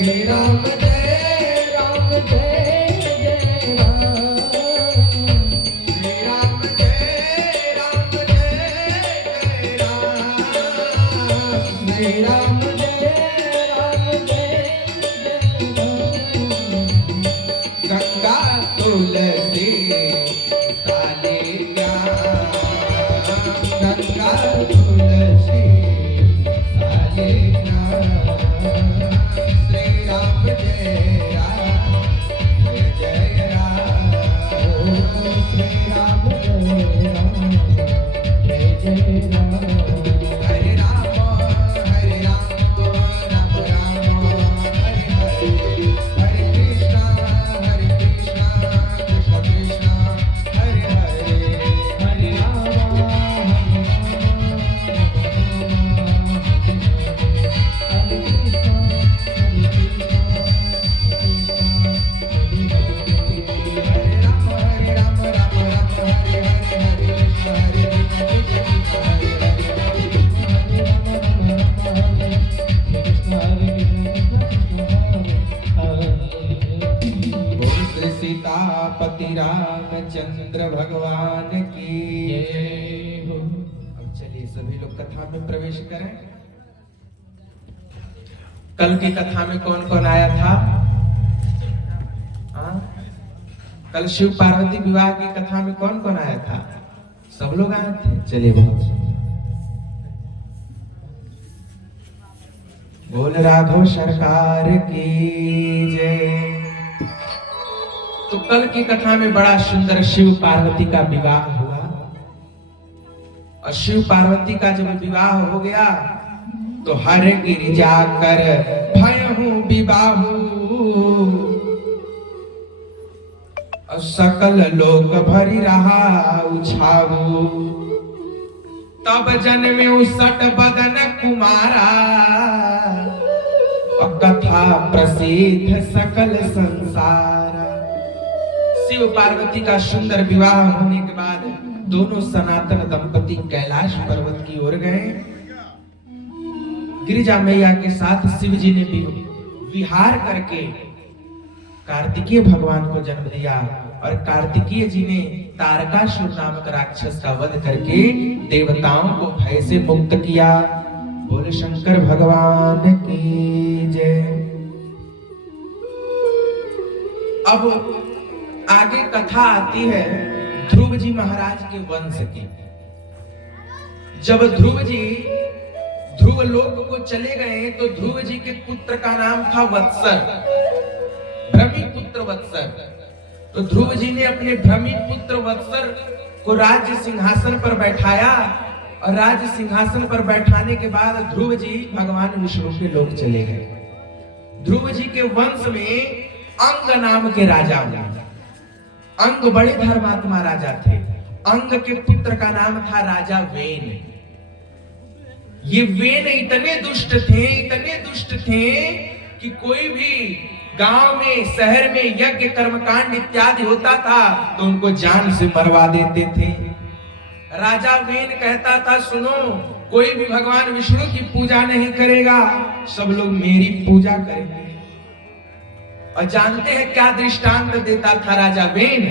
राम जय राम जय जय राम। श्री राम जय राम जय जय राम। श्री राम जय राम जय जय राम। गंगा तुलसी गंगा तुलसी साले श्री राम जय राम जय जय राम। श्री राम जय राम जय जय राम। हरे राम राम राम हरे हरे। हरे कृष्णा कृष्ण कृष्ण हरे हरे। हरे सीतापति रामचंद्र भगवान की जय हो। अब चलिए सभी लोग कथा में प्रवेश करें। कल की कथा में कौन कौन आया था? कल शिव पार्वती विवाह की कथा में कौन कौन आया था? सब लोग आए थे। चलिए बहुत बोल राघव सरकार की जय। तो कल की कथा में बड़ा सुंदर शिव पार्वती का विवाह हुआ और शिव पार्वती का जब विवाह हो गया तो हर गिर जाकर भयहु विवाहु और सकल लोक भरी रहा उछाऊ। तब जन्मे उसट बदन कुमारा और कथा प्रसिद्ध सकल संसार। शिव पार्वती का सुंदर विवाह होने के बाद दोनों सनातन दंपति कैलाश पर्वत की ओर गए। गिरिजा मैया के साथ शिव जी ने भी विहार करके कार्तिकीय भगवान को जन्म दिया और कार्तिकीय जी ने तारकासुर नामक राक्षस का वध करके देवताओं को भय से मुक्त किया। बोले शंकर भगवान की जय। अब आगे कथा आती है ध्रुव जी महाराज के वंश की। जब ध्रुव जी ध्रुव लोक को चले गए तो ध्रुव जी के पुत्र का नाम था वत्सर, भ्रमी पुत्र वत्सर। तो ध्रुव जी ने अपने भ्रमी पुत्र वत्सर को राज्य सिंहासन पर बैठाया और राज्य सिंहासन पर बैठाने के बाद ध्रुव जी भगवान विष्णु के लोक चले गए। ध्रुव जी के वंश में अंग नाम के राजा हुए। अंग बड़े धर्मात्मा राजा थे। अंग के पुत्र का नाम था राजा वेन। ये वेन इतने दुष्ट थे कि कोई भी गांव में शहर में यज्ञ कर्मकांड इत्यादि होता था तो उनको जान से मरवा देते थे। राजा वेन कहता था सुनो, कोई भी भगवान विष्णु की पूजा नहीं करेगा, सब लोग मेरी पूजा करेंगे। और जानते हैं क्या दृष्टांत देता था राजा वेन?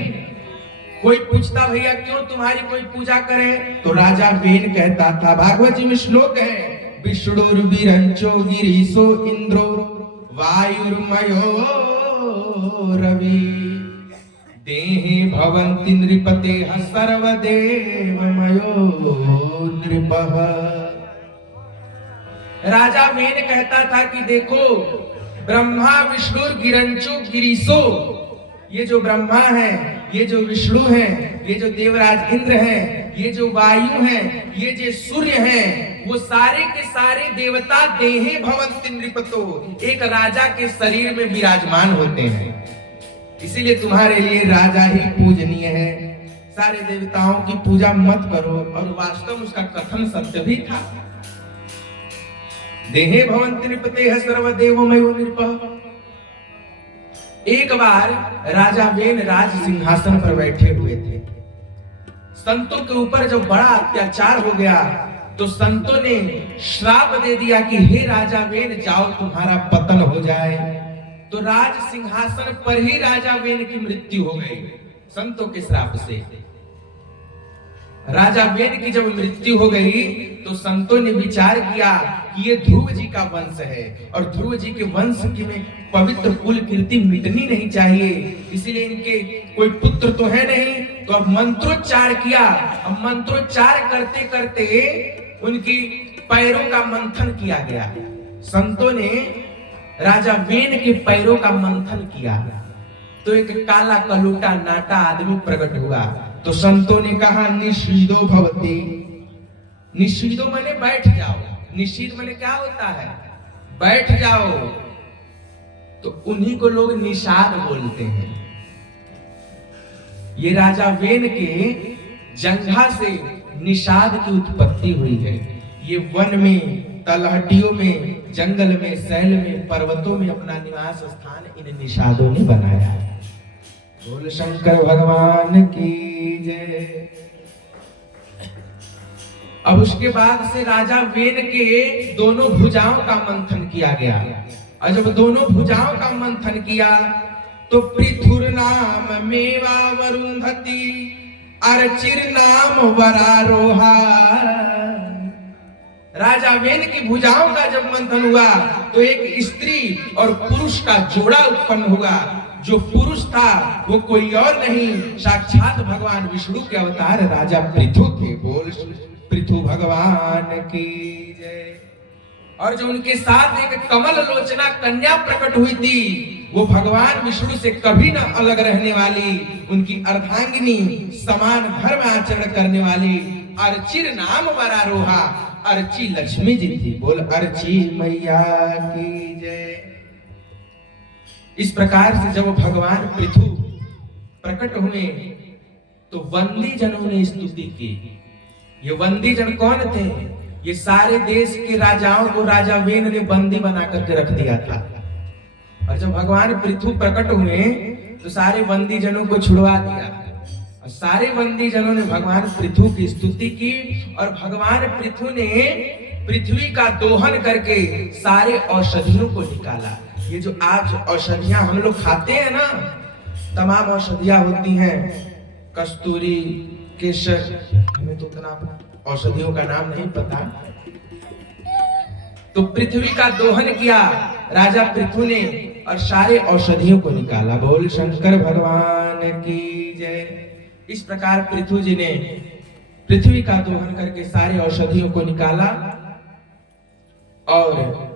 कोई पूछता भैया क्यों तुम्हारी कोई पूजा करे तो राजा वेन कहता था, भागवत जी में श्लोक है, विष्णुर्विरंचो गिरीशो इंद्रो वायुर्मयो रवि देहे भवन्ति नृपते सर्वदेवमयो नृपः। राजा वेन कहता था कि देखो, ब्रह्मा विष्णु गिरंचो गिरीशो, ये जो ब्रह्मा है, ये जो विष्णु है, ये जो देवराज इंद्र है, ये जो वायु है, ये जो सूर्य है, वो सारे के सारे देवता देहे भवन्ति नृपतो, एक राजा के शरीर में विराजमान होते हैं। इसीलिए तुम्हारे लिए राजा ही पूजनीय है, सारे देवताओं की पूजा मत करो। और वास्तव में उसका कथन सत्य भी था। देहे भवन्ति नृपते सर्वदेवमयो नृपः। एक बार राजा वेन राज सिंहासन पर बैठे हुए थे। संतों के ऊपर जब बड़ा अत्याचार हो गया तो संतों ने श्राप दे दिया कि हे राजा वेन जाओ तुम्हारा पतन हो जाए। तो राज सिंहासन पर ही राजा वेन की मृत्यु हो गई संतों के श्राप से। राजा वेन की जब मृत्यु हो गई तो संतों ने विचार किया कि ये ध्रुव जी का वंश है और ध्रुव जी के वंश की में पवित्र कुल कीर्ति मिटनी नहीं चाहिए, इसीलिए इनके कोई पुत्र तो है नहीं। तो अब मंत्रोच्चार किया। अब मंत्रोच्चार करते करते उनकी पैरों का मंथन किया गया। संतों ने राजा वेन के पैरों का मंथन किया तो एक काला कलूटा नाटा आदमी प्रकट हुआ। तो संतों ने कहा निषीदो भवति। निषीदो माने बैठ जाओ। निषीद माने क्या होता है? बैठ जाओ। तो उन्हीं को लोग निषाद बोलते हैं। ये राजा वेन के जंघा से निषाद की उत्पत्ति हुई है। ये वन में, तलहटियों में, जंगल में, शैल में, पर्वतों में अपना निवास स्थान इन निषादों ने बनाया। बोल शंकर भगवान की जय। अब उसके बाद से राजा वेन के दोनों भुजाओं का मंथन किया गया और जब दोनों भुजाओं का मंथन किया तो पृथुर नाम मेवा वरुंधति अर्चिर नाम वरारोहा। राजा वेन की भुजाओं का जब मंथन हुआ तो एक स्त्री और पुरुष का जोड़ा उत्पन्न हुआ। जो पुरुष था वो कोई और नहीं, साक्षात भगवान विष्णु के अवतार राजा पृथु थे। बोल पृथु भगवान की जय। और जो उनके साथ एक कमल लोचना कन्या प्रकट हुई थी वो भगवान विष्णु से कभी न अलग रहने वाली, उनकी अर्धांगिनी, समान धर्म आचरण करने वाली अर्चिर नाम वरारोहा, अर्ची लक्ष्मी जी थी। बोल अर्ची मैया की जय। इस प्रकार से जब भगवान पृथु प्रकट हुए तो वंदी जनों ने स्तुति की। ये वंदी जन कौन थे? ये सारे देश के राजाओं को राजा वेन ने बंदी बना करके रख दिया था। और जब भगवान पृथु प्रकट हुए तो सारे बंदी जनों को छुड़वा दिया और सारे बंदी जनों ने भगवान पृथु की स्तुति की। और भगवान पृथु ने पृथ्वी का दोहन करके सारे औषधियों को निकाला। ये जो आज औषधियां हम लोग खाते हैं ना, तमाम औषधियां होती हैं, कस्तूरी, केसर, हमें तो उतना औषधियों का नाम नहीं पता। तो पृथ्वी का दोहन किया राजा पृथु ने और सारे औषधियों को निकाला। बोल शंकर भगवान की जय। इस प्रकार पृथु जी ने पृथ्वी का दोहन करके सारे औषधियों को निकाला। और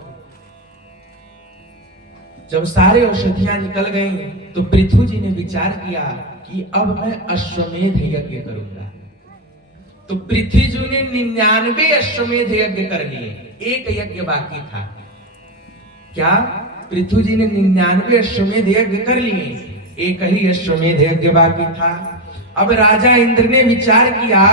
जब सारे औषधियां निकल गई तो पृथु जी ने विचार किया कि अब मैं अश्वमेध यज्ञ करूंगा। तो पृथ्वी जी ने 99 अश्वमेध यज्ञ कर लिए, एक यज्ञ बाकी था। क्या? पृथ्वी जी ने 99 अश्वमेध यज्ञ कर लिए, एक ही अश्वमेध यज्ञ बाकी था। अब राजा इंद्र ने विचार किया,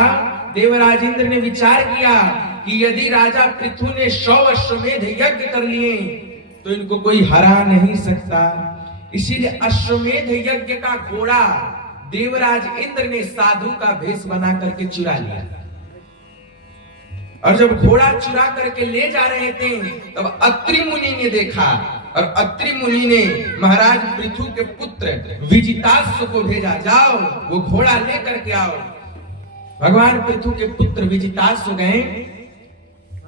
देवराज इंद्र ने विचार किया कि यदि राजा पृथु ने 100 अश्वमेध यज्ञ कर लिए तो इनको कोई हरा नहीं सकता। इसीलिए अश्वमेध यज्ञ का घोड़ा देवराज इंद्र ने साधु का भेष बना करके चुरा लिया। और जब घोड़ा चुरा करके ले जा रहे थे तब अत्रि मुनि ने देखा और अत्रि मुनि ने महाराज पृथु के पुत्र विजिताश्व को भेजा, जाओ वो घोड़ा लेकर के आओ। भगवान पृथु के पुत्र विजिताश्व गए,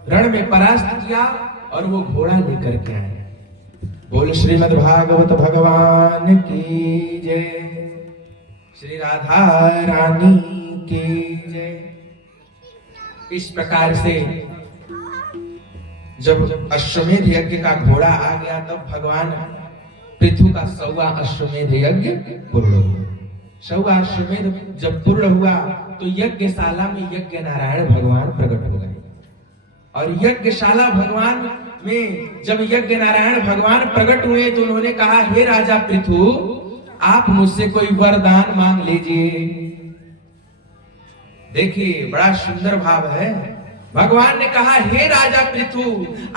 रण में परास्त किया और वो घोड़ा लेकर के आए। बोल श्रीमद् भागवत भगवान की जय। श्री राधा रानी की जय। इस प्रकार से जब अश्वमेध यज्ञ का घोड़ा आ गया तब भगवान पृथु का 100वां अश्वमेध यज्ञ पूर्ण हुआ। 100वां अश्वमेध जब पूर्ण हुआ तो यज्ञशाला में यज्ञ नारायण भगवान प्रकट हो गए। और यज्ञशाला भगवान में जब यज्ञ नारायण भगवान प्रकट हुए तो उन्होंने कहा, हे राजा पृथु, आप मुझसे कोई वरदान मांग लीजिए। देखिए बड़ा सुंदर भाव है। भगवान ने कहा, हे राजा पृथु,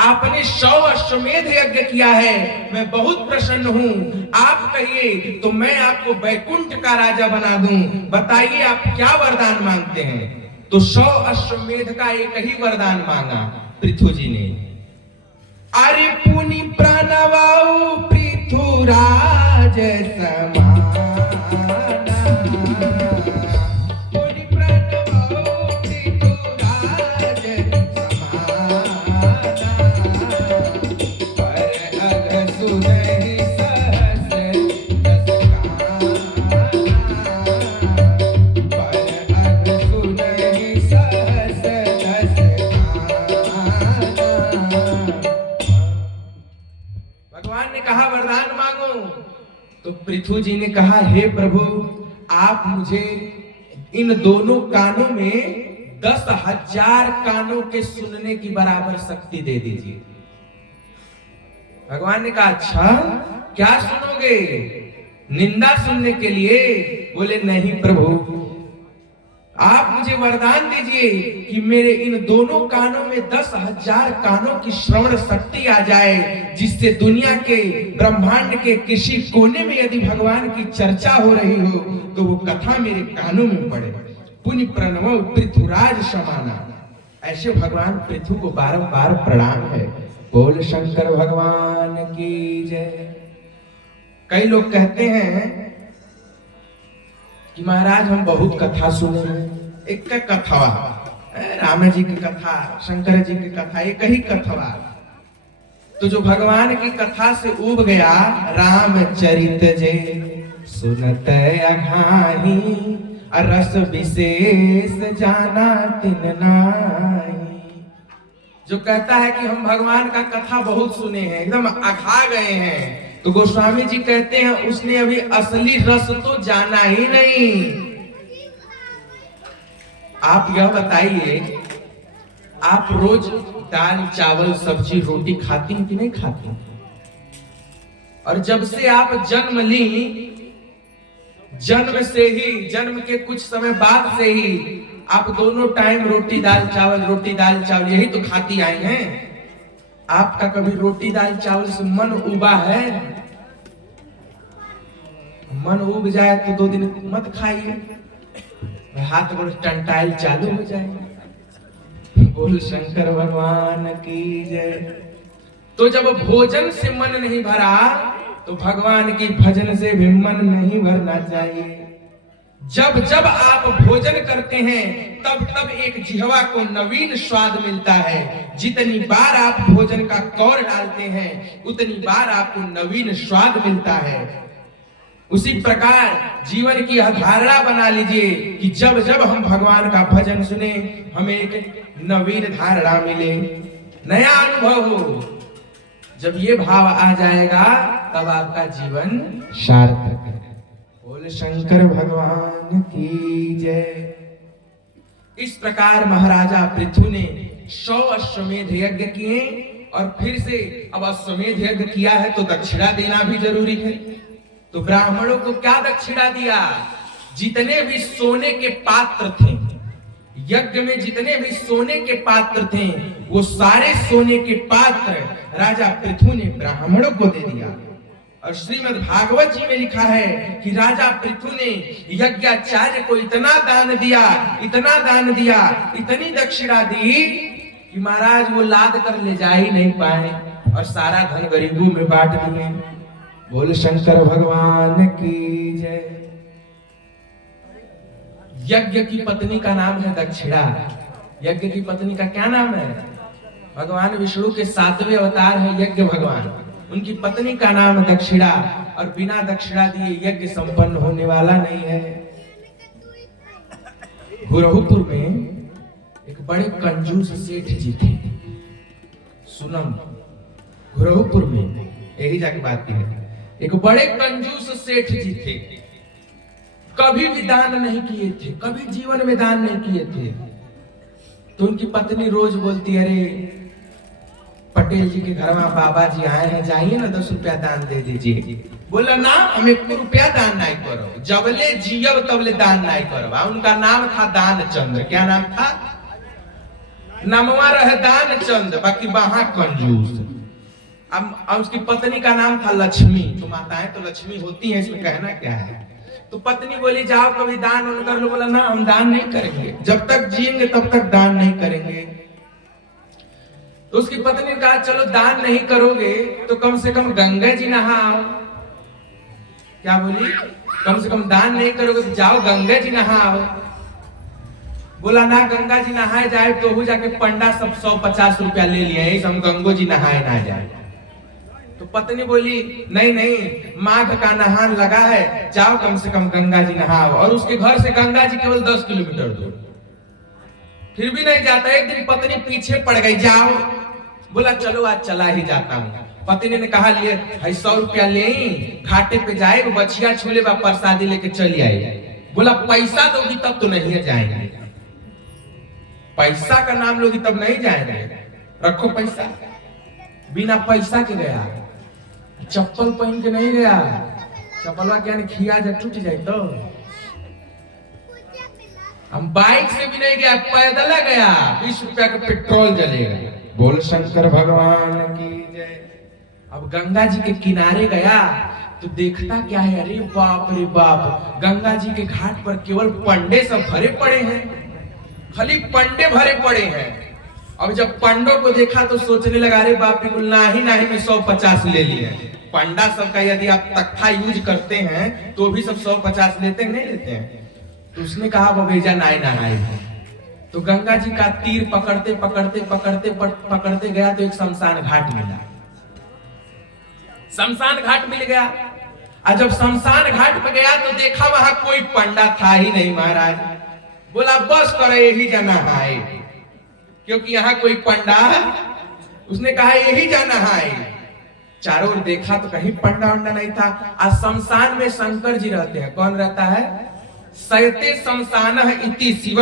आपने 100 अश्वमेध यज्ञ किया है, मैं बहुत प्रसन्न हूं। आप कहिए तो मैं आपको वैकुंठ का राजा बना दूं। बताइए आप क्या वरदान मांगते हैं। तो 100 अश्वमेध का एक ही वरदान मांगा पृथु जी ने। अरे पुनि प्रणवाऊ पृथुराज समाना, पुनि प्रणवाऊ पृथुराज समाना, पर अग सुनहि सहस दस काना, पर अग सुनहि सहस दस काना। भगवान ने कहा वरदान मांगो, तो पृथु जी ने कहा हे प्रभु आप मुझे इन दोनों कानों में 10,000 कानों के सुनने की बराबर शक्ति दे दीजिए। भगवान ने कहा अच्छा क्या सुनोगे? निंदा सुनने के लिए? बोले नहीं प्रभु, आप मुझे वरदान दीजिए कि मेरे इन दोनों कानों में 10,000 कानों की श्रवण शक्ति आ जाए, जिससे दुनिया के ब्रह्मांड के किसी कोने में यदि भगवान की चर्चा हो रही हो तो वो कथा मेरे कानों में पड़े। पुनि प्रणव पृथुराज समाना। ऐसे भगवान पृथु को बारंबार प्रणाम है। बोल शंकर भगवान की जय। कई लोग कहते हैं कि महाराज हम बहुत कथा सुने हैं, एक कथवा राम जी की कथा, शंकर जी की कथा, एक ही कथवा। तो जो भगवान की कथा से उब गया, रामचरित जे सुनत अघाही, रस विशेष जाना तिन नाई। जो कहता है कि हम भगवान का कथा बहुत सुने हैं, एकदम अघा गए हैं, तो गोस्वामी जी कहते हैं उसने अभी असली रस तो जाना ही नहीं। आप यह बताइए, आप रोज दाल चावल सब्जी रोटी खाती हैं कि नहीं खाती? और जब से आप जन्म ली, जन्म से ही, जन्म के कुछ समय बाद से ही आप दोनों टाइम रोटी दाल चावल यही तो खाती आई हैं। आपका कभी रोटी दाल चावल से मन उबा है? मन उब जाए तो 2 दिन मत खाइए, हाथ गोड़ टंटाइल चालू हो जाए। बोल शंकर भगवान की जय। तो जब भोजन से मन नहीं भरा तो भगवान की भजन से भी मन नहीं भरना चाहिए। जब जब आप भोजन करते हैं तब तब एक जिह्वा को नवीन स्वाद मिलता है। जितनी बार आप भोजन का कौर डालते हैं उतनी बार आपको नवीन स्वाद मिलता है। उसी प्रकार जीवन की धारणा बना लीजिए कि जब जब हम भगवान का भजन सुने हमें एक नवीन धारणा मिले, नया अनुभव हो। जब ये भाव आ जाएगा तब आपका जीवन सार्थक है। बोल शंकर भगवान की जय। इस प्रकार महाराजा पृथु ने 100 अश्वमेध यज्ञ किए और फिर से अब अश्वमेध यज्ञ किया है तो दक्षिणा देना भी जरूरी है। तो ब्राह्मणों को क्या दक्षिणा दिया? जितने भी सोने के पात्र थे, यज्ञ में जितने भी सोने के पात्र थे वो सारे सोने के पात्र राजा पृथु ने ब्राह्मणों को दे दिया। और श्रीमद् भागवत जी में लिखा है कि राजा पृथु ने यज्ञाचार्य को इतना दान दिया, इतना दान दिया, इतनी दक्षिणा दी कि महाराज वो लाद कर ले जा ही नहीं पाए और सारा धन गरीबों में बांट दिए। बोल शंकर भगवान की जय। यज्ञ की पत्नी का नाम है दक्षिणा। यज्ञ की पत्नी का क्या नाम है? भगवान विष्णु के 7वें अवतार है यज्ञ भगवान, उनकी पत्नी का नाम दक्षिणा। और बिना दक्षिणा दिए यज्ञ संपन्न होने वाला नहीं है। गुरहुपुर में एक बड़े कंजूस सेठ जी थे, सुनम। गुरहुपुर में यही जाके बात की है। एक बड़े कंजूस सेठ जी थे, कभी भी दान नहीं किए थे, कभी जीवन में दान नहीं किए थे। तो उनकी पत्नी रोज बोलती, अरे पटेल जी के घर में बाबा जी आए हैं, जाइए ना 10 रुपया दान दे दीजिए। बोला ना हम 1 रुपया दान नहीं करो, जबले जियब तबले दान नहीं करो। उनका नाम था दान चंद्र। क्या नाम था? नामवा रहे दान चंद्र, बाकी वहां कंजूस। अब उसकी पत्नी का नाम था लक्ष्मी। तो माताएं तो लक्ष्मी होती हैं, इसमें कहना क्या है। तो पत्नी बोली जाओ कभी दान उन कर लो। बोला ना हम दान नहीं करेंगे, जब तक जिएंगे तब तक दान नहीं करेंगे। तो उसकी पत्नी ने कहा चलो दान नहीं करोगे तो कम से कम गंगा जी नहाओ। क्या बोली? कम से कम दान नहीं करोगे तो जाओ गंगा जी नहाओ। बोला ना गंगा जी नहाए जाए तो हो जाके पंडा सब 150 रुपया ले लिए, हम गंगो जी नहाए ना जाए। तो पत्नी बोली नहीं नहीं, माघ का नहान लगा है, जाओ कम से कम गंगा जी नहाओ। और उसके घर से गंगा जी केवल 10 किलोमीटर दूर, फिर भी नहीं जाता। एक दिन पत्नी पीछे पड़ गई, जाओ। बोला चलो आज चला ही जाता हूँ। पत्नी ने कहा लिए 100 रुपया ले, घाटे पे जाए बछिया छूले बा प्रसादी लेके चली आई। बोला पैसा दोगी तब तो नहीं जाएंगे, पैसा का नाम लोगी तब नहीं जाएंगे, रखो पैसा। बिना पैसा के गया, चप्पल पहन के नहीं गया। चप्पलवा क्या नहीं खिया जा टूट जाए तो। हम बाइक से भी नहीं गया, पैदल गया, 20 रुपया का पेट्रोल जलेगा। बोल शंकर भगवान की जय। अब गंगा जी के किनारे गया तो देखता क्या है, अरे बाप रे बाप, गंगा जी के घाट पर केवल पंडे सब भरे पड़े हैं, खाली पंडे भरे पड़े हैं। अब जब पंडों को देखा तो सोचने लगा अरे बाप रे, नाही नाही में 150 ले लिए। पंडा सबका यदि आप तख्ता यूज करते हैं तो भी सब 150 लेते हैं नहीं लेते हैं। तो उसने कहा बबेजा नाई नहाए। तो गंगा जी का तीर पकड़ते पकड़ते पकड़ते पकड़ते गया तो एक शमशान घाट मिला। शमशान घाट मिल गया। और जब शमशान घाट पे गया तो देखा वहां कोई पंडा था ही नहीं महाराज। बोला बस करे यही जाना है, क्योंकि यहाँ कोई पंडा, उसने कहा यही जाना है। चारों ओर देखा तो कहीं पंडा वंडा नहीं था। आज शमशान में शंकर जी रहते हैं। कौन रहता है? शयते शमशान इति शिव,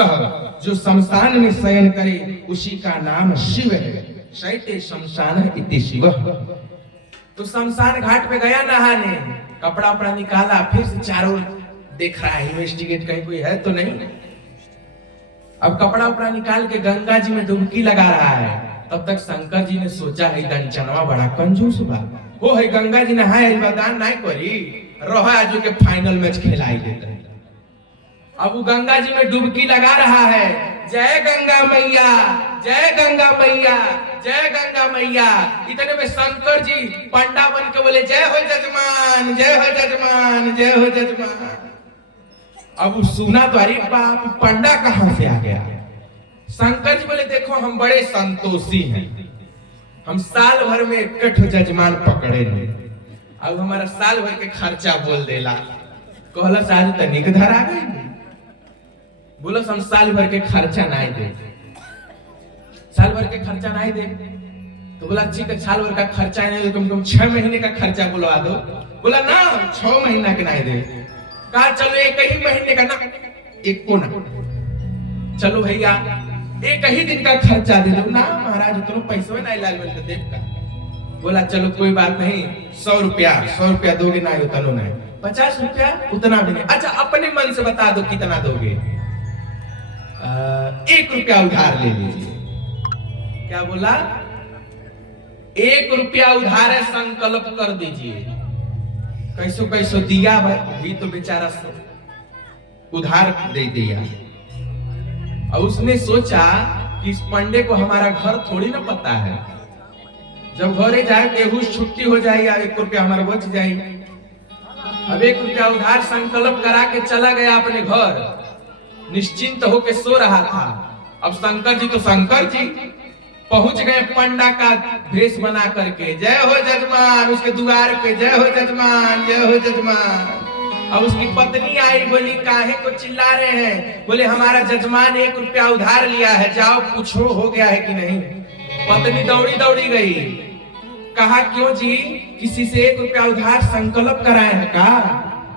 जो शमशान में शयन करे उसी का नाम शिव है। शयते शमशान इति शिव। तो शमशान घाट पे गया नहाने, कपड़ा उपड़ा निकाला, फिर से चारों देख रहा है, इन्वेस्टिगेट कहीं कोई है तो नहीं। अब कपड़ा उपड़ा निकाल के गंगा जी में डुबकी लगा रहा है। तब तक शंकर जी ने सोचा है दंचनवा बड़ा कंजूस बा, हो है गंगा जी नहाए दान नहीं करी, रहा आज के फाइनल मैच खिलाई देते हैं। अब वो गंगा जी में डुबकी लगा रहा है, जय गंगा मैया, जय गंगा मैया, जय गंगा मैया। इतने में शंकर जी पंडा बन के बोले जय हो जजमान, जय हो जजमान, जय हो जजमान। अब सुना तो अरे बाप, पंडा कहां से आ गया। शंकर जी बोले देखो हम बड़े संतोषी हैं, हम साल भर में इकट्ठ जजमान पकड़े नहीं। अब हमारा साल भर के खर्चा बोल देला। कहला साल तनिक धर आ गई। बोलो हम साल भर के खर्चा नहीं दे, साल भर के खर्चा नहीं दे। तो बोला ठीक है, साल भर का खर्चा नहीं दे, कम से कम 6 महीने का खर्चा बुलवा दो। बोला ना 6 महीना के नहीं दे। कहा चलो एक ही महीने का ना, एक को ना, चलो भैया एक ही दिन का खर्चा दे दो। ना महाराज उतना पैसा नहीं लाल मिलता देव का। बोला चलो कोई बात नहीं, 100 रुपया दोगे ना, उतना नहीं, 50 रुपया उतना भी नहीं। अच्छा अपने मन से बता दो कितना दोगे। 1 रुपया उधार ले लीजिए। क्या बोला? 1 रुपया उधार है, संकल्प कर दीजिए। कैसो कैसो दिया भाई, तो बेचारा उधार दे दिया। और उसने सोचा कि इस पंडे को हमारा घर थोड़ी ना पता है, जब घरे जाए बेहोश छुट्टी हो जाए या 1 रुपया हमारा बच जाए। अब 1 रुपया उधार संकल्प करा के चला गया अपने घर, निश्चिंत होके सो रहा था। अब शंकर जी तो शंकर जी पहुंच गए पंडा का भेष बना करके, जय हो जजमान, उसके द्वार पे जय हो जजमान, जय हो जजमान। अब उसकी पत्नी आई, बोली काहे को चिल्ला रहे हैं? बोले हमारा जजमान 1 रुपया उधार लिया है, जाओ पूछो हो गया है कि नहीं। पत्नी दौड़ी दौड़ी गई, कहा क्यों जी, किसी से 1 रुपया उधार संकल्प कराए हैं का?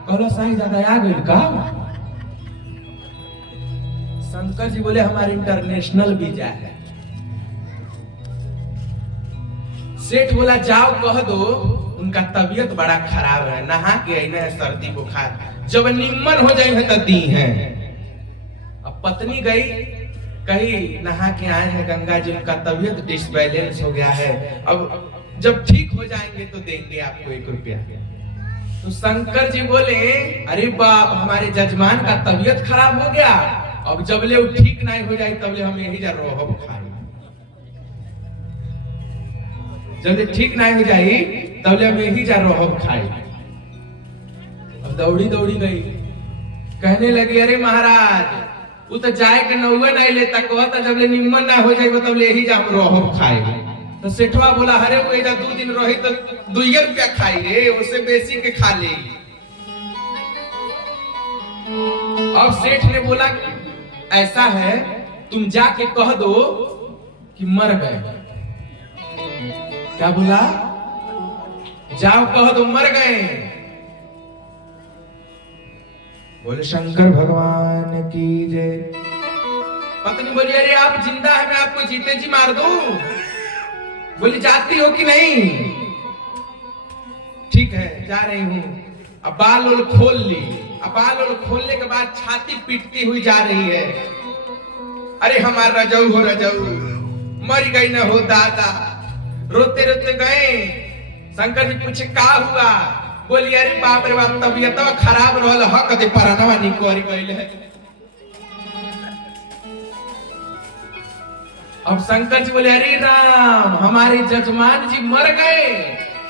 कहलो साईं दादा आ गई का? शंकर जी बोले हमारे इंटरनेशनल वीजा है। सेठ बोला जाओ कह दो उनका तबीयत बड़ा खराब है, नहा के आईना है, सर्दी बुखार, जब निम्मन हो जाए तो दी है। अब पत्नी गई, कही नहा के आए हैं गंगा जी, उनका तबीयत डिसबैलेंस हो गया है, अब जब ठीक हो जाएंगे तो देंगे आपको 1 रुपया। तो शंकर जी बोले, अरे बाप, हमारे जजमान का तबीयत खराब हो गया, अब जबले वो ठीक नहीं हो जाए तबले हम यही जा रोहब खाए। जबले ठीक नहीं हो जाए तबले हम यही जा रोहब खाए। अब दौड़ी दौड़ी गई, कहने लगी, अरे महाराज, वो तो जाए के नौवे नहीं लेता, कहता जबले निम्मन ना हो जाए तबले यही जा हम रोहब खाए। तो सेठवा बोला, अरे वो एजा 2 दिन रही तो 2 रुपया खाई रे, उससे बेसी के खा ले। अब सेठ ने बोला, ऐसा है, तुम जाके कह दो कि मर गए। क्या बोला? जाओ कह दो मर गए। बोले शंकर भगवान की जय। पत्नी बोली, अरे आप जिंदा है, मैं आपको जीते जी मार दूं। बोली, जाती हो कि नहीं? ठीक है, जा रही हूं। अब बाल ओल खोल ली। अब बाल ओल खोलने के बाद छाती पीटती हुई जा रही है। अरे हमारा रजऊ हो, रजऊ मर गई न हो दादा। रोते रोते गए। शंकर जी पूछे, का हुआ? बोली, अरे बाप रे बाप, तबीयत खराब रहल, हक दे परनवा निकोरी गइल है। अब शंकर जी बोले, अरे राम, हमारे जजमान जी मर गए।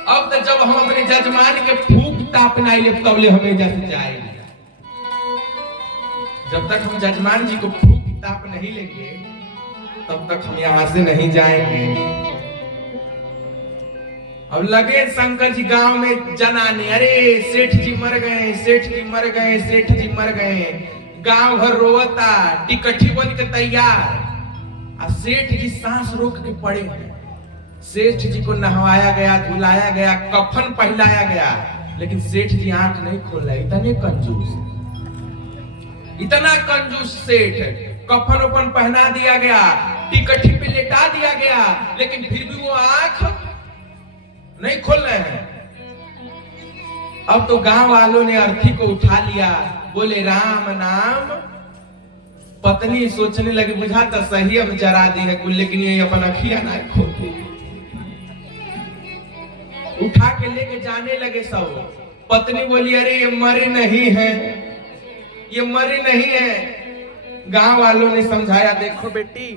अब तो जब हम अपने जजमान के फूक ताप नहीं ले तबले हमें जैसे जाएंगे। जब तक हम जजमान जी को फूक ताप नहीं लेंगे तब तक हम यहां से नहीं जाएंगे। अब लगे शंकर जी गांव में जनाने, अरे सेठ जी मर गए, सेठ जी मर गए, सेठ जी मर गए। गांव भर रोता, टिकठी बन के तैयार। और सेठ जी सांस रोक के पड़े हैं। सेठ जी को नहवाया गया, धुलाया गया, कफन पहनाया गया, लेकिन सेठ जी आंख नहीं खोल रहे। इतने कंजूस, इतना कंजूस सेठ। कफन ओपन पहना दिया गया, टिकठी पे लेटा दिया गया, लेकिन फिर भी वो आंख नहीं खोल रहे हैं। अब तो गांव वालों ने अर्थी को उठा लिया, बोले राम नाम। पत्नी सोचने लगी, बुझा तो सही हम जरा दी है कुल, लेकिन ये अपन अखिया ना खोलती। उठा के लेके जाने लगे सब। पत्नी बोली, अरे ये मरे नहीं है, ये मरे नहीं है। गांव वालों ने समझाया, देखो बेटी,